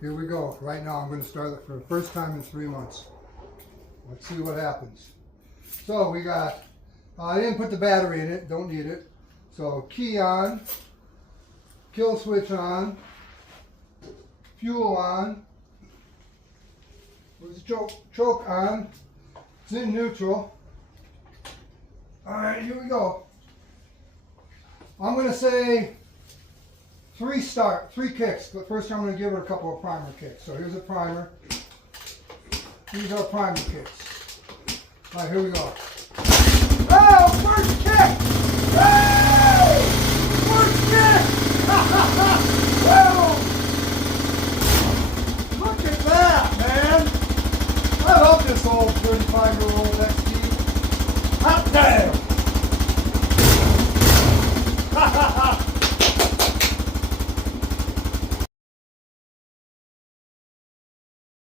Here we go. Right now I'm going to start it for the first time in 3 months. Let's see what happens. So we got, I didn't put the battery in it, don't need it. So key on, kill switch on, fuel on, where's the choke on, it's in neutral. Alright, here we go. I'm going to say 3 kicks, but first I'm going to give it a couple of primer kicks. So here's a primer. These are primer kicks. Alright, here we go. Oh, first